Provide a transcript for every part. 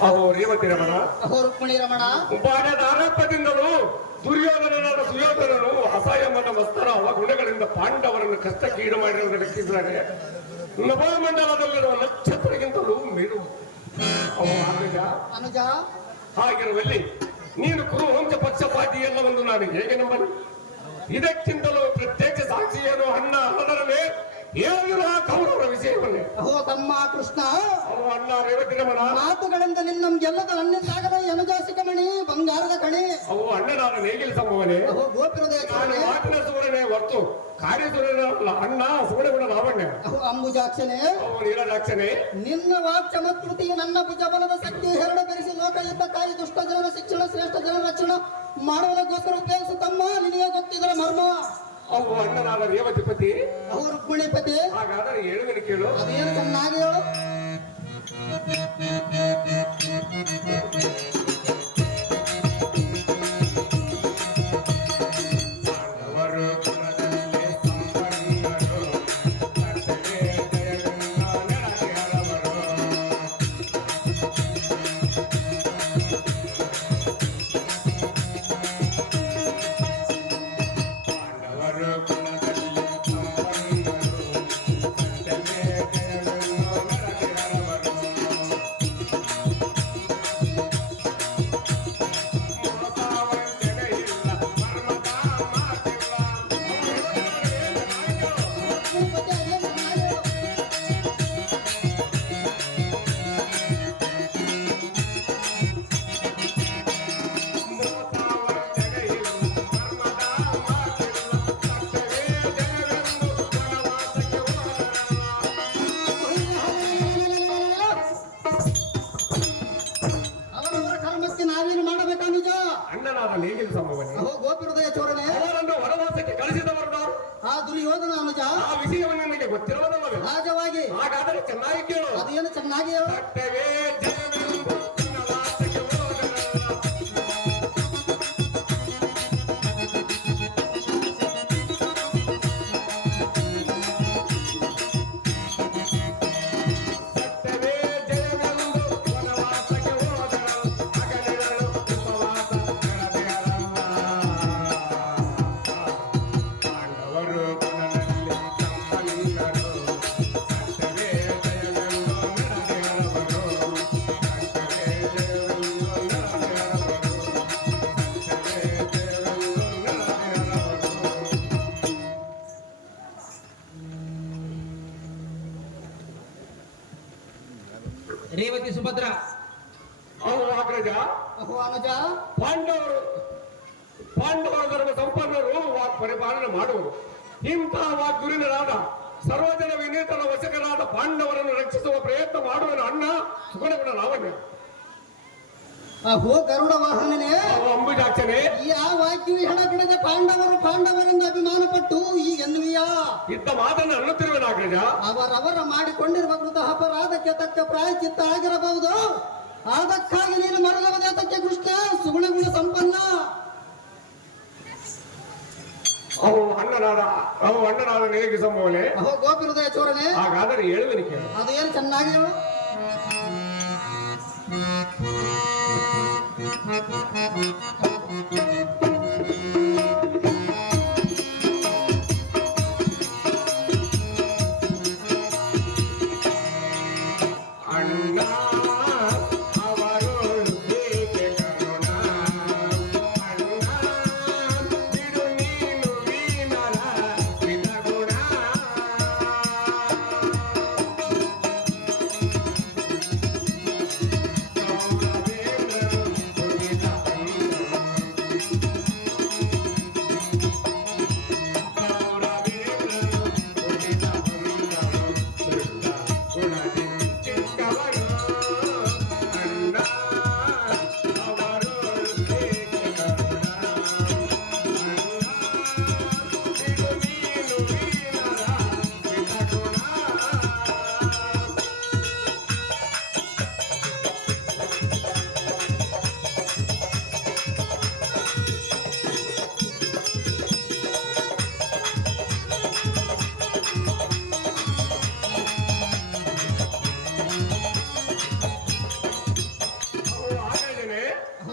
ಅಹೋ ರೇವತಿ ರಮಣ ಅಹೋ ರುಕ್ಮಿಣಿ ರಮಣ ಬಾಲ್ಯದ ಆರಂಭದಿಂದಲೂ ದುರ್ಯೋಧನನಾದ ಸುಯೋಧನನು ಅಸಹ್ಯಮನ ವಸ್ತ್ರ ಅವಗುಣಗಳಿಂದ ಪಾಂಡವರನ್ನು ಕಷ್ಟಕ್ಕೆ ಈಡು ಮಾಡಿರುವುದು ಲೆಕ್ಕಿಸಿದರೆ ನಭಮಂಡಲದಲ್ಲಿರುವ ನಕ್ಷತ್ರಗಿಂತಲೂ ಮೇರು ಅವು ಆಗಜ ಅನುಜ. ಹಾಗಿರುವಲ್ಲಿ ನೀನು ಕುರುವಂಶ ಪಕ್ಷಪಾತಿ ಎಲ್ಲವೆಂದು ನಾನು ಹೇಗೆ ನಂಬನು ಇದಕ್ಕಿಂತಲೂ ಪ್ರತ್ಯೇಕ ಸಾಕ್ಷಿಯನ್ನು ಅಣ್ಣ ಅಲ್ಲದರನೇ ಹೇಳಿರುವ ಕೌರವರ ವಿಷಯವನ್ನೇ? ಅಹೋ ತಮ್ಮ ಕೃಷ್ಣ. ಅಣ್ಣ ರೇವತಿ ರಮಣ. ಮಾತುಗಳಿಂದ ನಿನ್ನ ನಮ್ಗೆಲ್ಲದ ಅನ್ಯಸಾಗರ ಅನುಜಾಸಿಕ ಮಣಿ ಬಂಗಾರದ ಕಣಿ. ಅವು ಅಣ್ಣನಾದ ನೇಗಿಲ ಸಂಭವನೆ ಅಹೋ ಗೋಪುರದ ನಾನು ಮಾತಿನ ಸೂರನೆ ಹೊರತು ಕಾರ್ಯಸೂರನಲ್ಲ ಅಣ್ಣ ಸೂರ್ಯಗುಣ ಲಾವಣ್ಯ ಅಹೋ ಅಂಬುಜಾಕ್ಷನೆ. ಅವು ನೀಲದಾಕ್ಷನೆ ನಿನ್ನ ವಾಕ್ಚಮತ್ಕೃತಿ ನನ್ನ ಭುಜಬಲದ ಶಕ್ತಿ ಹೆರಡ ಬೆರೆಸಿ ಲೋಕ ಯುದ್ಧ ಕಾಯಿ ದುಷ್ಟ ಜನರ ಶಿಕ್ಷಣ ಶ್ರೇಷ್ಠ ಜನರ ರಕ್ಷಣ ಮಾಡುವುದಕ್ಕೋಸ್ಕರ ಉಪಯೋಗಿಸು ತಮ್ಮ ನಿನಗೆ ಗೊತ್ತಿದ್ರ ಮರ್ಮ. ಅವು ಅಣ್ಣನಾದ ರೇವತಿಪತಿ ಅಹೋ ರುಕ್ಮಿಣಿಪತಿ ಹಾಗಾದರೆ ಹೇಳುವೆನು ಕೇಳು ಅದೇನು ಚೆನ್ನಾಗಿ ಹೇಳು ಕೇಳು ಅದೇನು ಸುಭದ್ರ ಅಗ್ರಜ ಅಹೋ ಅನುಜ. ಪಾಂಡವರು ಪಾಂಡವರ ಧರ್ಮ ಸಂಪನ್ನರು ವಾಕ್ ಪರಿಪಾಲನೆ ಮಾಡುವರು. ಇಂತಹ ವಾಗ್ಗುರಿನರಾದ ಸರ್ವಜನ ವಿನೇತನ ವಶಕರಾದ ಪಾಂಡವರನ್ನು ರಕ್ಷಿಸುವ ಪ್ರಯತ್ನ ಮಾಡುವನು ಅಣ್ಣ ಸುಗುಣಗುಣ ಲಾವಣ್ಯ ಅಹೋ ಗರುಡ ವಾಹನನೇ. ಅವು ಅಂಬುಜಾಕ್ಷನೆ. ಯಾವ ವಾಕ್ಯವು ಹೆಣ ಬಿಡದೆ ಪಾಂಡವರು ಪಾಂಡವರಿಂದ ಅಭಿಮಾನ ಪಟ್ಟು ಈ ಎನ್ನುವಿಯಾ? ಇದ್ದ ಮಾತನ್ನು ಅನ್ನುತ್ತಿರುವ ಅವರವರ ಮಾಡಿಕೊಂಡಿರುವ ಕೃತ ಅಪರಾಧಕ್ಕೆ ತಕ್ಕ ಪ್ರಾಯಚಿತ್ತ ಆಗಿರಬಹುದು. ಅದಕ್ಕಾಗಿ ನೀನು ಮರಳವದೆ ತಕ್ಕ ಕೃಷ್ಣ ಸುಗುಣಗುಣ ಸಂಪನ್ನ. ಅವು ಅಣ್ಣನಾದ ಅವು ಅಣ್ಣನಾದ ನಿನಗೆ ಸಂಭವನೆ. ಅಹೋ ಗೋಪಿ ಹೃದಯ ಚೋರನೆ. ಹಾಗಾದರೆ ಹೇಳುವೆನು ಕೇಳು ಅದು ಏನು ಚೆನ್ನಾಗಿ ಹೇಳು ಅಣ್ಣ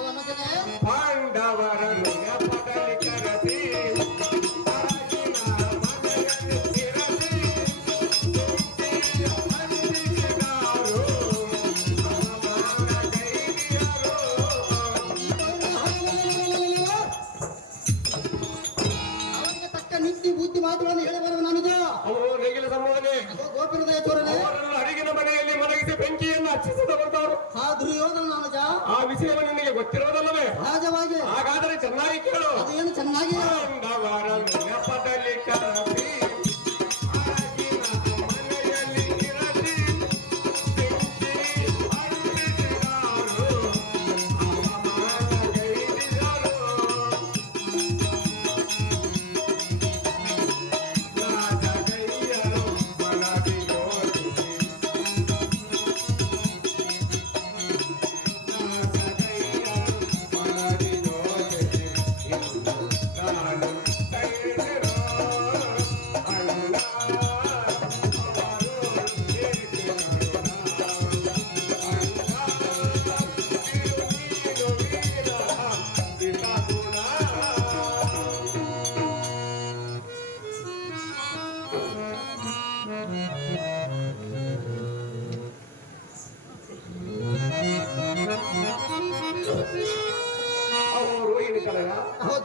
আমাকে পান্ডা ಅದೇನು ಚೆನ್ನಾಗಿ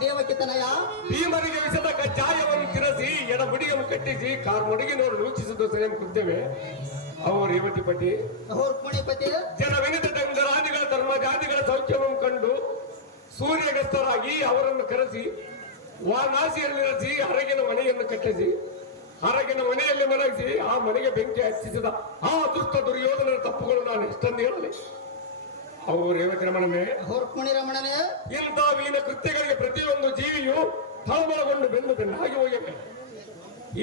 ದೇವಕಿತನಯ ಭೀಮನಿಗೆ ವಿಷದ ಕಜ್ಜಾಯವನ್ನು ತಿರಸಿ ಎಡಬುಡಿಯನ್ನು ಕಟ್ಟಿಸಿ ಕಾರ್ ಮುಡಿಗಿನವರು ಲೂಚಿಸಿದ್ದು ಸ್ವಯಂ ಕೃತ್ಯವೇ. ಅವರು ಯುವತಿಪತಿ ಜನ ರುಕ್ಮಿಣಿಪತಿ ಜನವಿನಿತ ಧರ್ಮರಾಜಿಗಳ ಧರ್ಮ ಜಾತಿಗಳ ಸೌಖ್ಯವನ್ನು ಕಂಡು ಸೂರ್ಯಗಸ್ತರಾಗಿ ಅವರನ್ನು ಕರೆಸಿ ವಾನಾಸಿಯಲ್ಲಿರಿಸಿ ಹರಗಿನ ಮನೆಯನ್ನು ಕಟ್ಟಿಸಿ ಹರಗಿನ ಮನೆಯಲ್ಲಿ ಮಲಗಿಸಿ ಆ ಮನೆಗೆ ಬೆಂಕಿ ಹಚ್ಚಿಸಿದ ಆ ದುಷ್ಟ ದುರ್ಯೋಧನರ ತಪ್ಪುಗಳು ನಾನು ಎಷ್ಟೊಂದು ಹೇಳಲಿ? ಅವು ರೇವತಿ ರಮಣಮೇ ಅಹೋ ರುಕ್ಮಿಣಿ ರಮಣನೇ. ಇಂಥ ವೀನ ಕೃತ್ಯಗಳಿಗೆ ಪ್ರತಿಯೊಂದು ಜೀವಿಯು ತಳಮಳಗೊಂಡು ಬೆಂದು ಬೆನ್ನಾಗಿ ಹೋಗಿದೆ.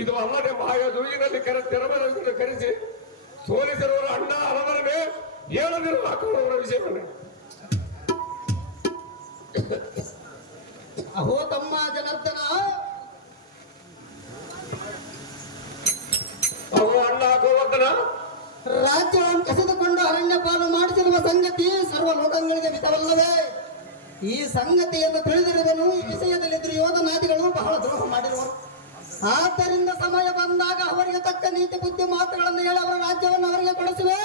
ಇದು ಅಲ್ಲದೆ ಮಾಯ ದುಯಿನಲ್ಲಿ ಕರೆ ತೆರಮರನ್ನು ಕರೆಸಿ ಸೋಲಿಸಿರುವ ಅಣ್ಣ ಹಲವರನ್ನೇ ಹೇಳದಿರುವ ಹಾಕುವವರ ವಿಷಯವನ್ನೇ. ಸರ್ವ ಲೋಕಗಳಿಗೆ ಮಿತವಲ್ಲವೇ ಈ ಸಂಗತಿಯನ್ನು ತಿಳಿದಿರುವನು ಈ ವಿಷಯದಲ್ಲಿ ದುರ್ಯೋಧನಾದಿಗಳು ಬಹಳ ದ್ರೋಹ ಮಾಡಿರುವರು. ಆದ್ದರಿಂದ ಸಮಯ ಬಂದಾಗ ಅವರಿಗೆ ತಕ್ಕ ನೀತಿ ಬುದ್ಧಿ ಮಾತುಗಳನ್ನು ಹೇಳಿ ಅವರ ರಾಜ್ಯವನ್ನು ಅವರಿಗೆ ಕೊಡಿಸುವೆ.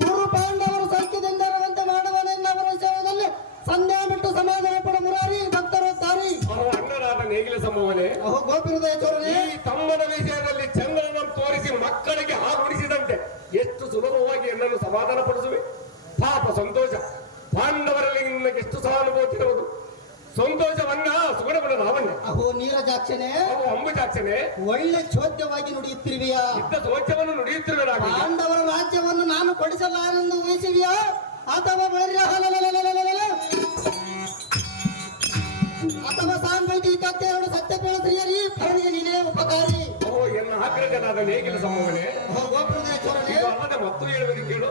ಕುರು ಪಾಂಡವರು ಸೈಕ್ಯದಿಂದ ಇರುವಂತೆ ಮಾಡುವನೆಂದು ಅವರ ವಿಷಯದಲ್ಲಿ ಸಂಧ್ಯಾ ಬಿಟ್ಟು ಸಮಾಧಾನ ಪಡ ಮುರಾರಿ ಭಕ್ತರು ಅಣ್ಣನಾದ ನೇಗಿಲ ಚೋರನೆ. ಸಂತೋಷವನ್ನ ಸುಗುಣಗುಣ ಭಾವನೆ. ಅಹೋ ನೀರಜಾಕ್ಷಣೆ ಅವು ಅಂಬುಜಾಕ್ಷಣೆ ಒಳ್ಳೆ ಚೋದ್ಯವಾಗಿ ನುಡಿಯುತ್ತಿರುವೆಯಾ? ಇದ್ದ ಸೋಚವನ್ನು ನುಡಿಯುತ್ತಿರುವ ಪಾಂಡವರ ರಾಜ್ಯವನ್ನು ನಾನು ಕೊಡಿಸಲಾರೆಂದು ಊಹಿಸಿವೆಯಾ ಅಥವಾ ಬಳಿರ ಅಥವಾ ಸಾಂಬೈತಿ ಇತ್ತೆರಡು ಸತ್ಯ ಸ್ತ್ರೀಯರಿ ಭರಣಿಗೆ ನೀನೇ ಉಪಕಾರಿ. ಓ ಎನ್ನ ಅಗ್ರಜನಾದ ನೇಗಿಲ ಸಂಭವನೆ ಅಹೋ ಗೋಪುರದ ಚೋರನೆ ಇದು ಅಲ್ಲದೆ ಮತ್ತು ಹೇಳುವುದು ಕೇಳು.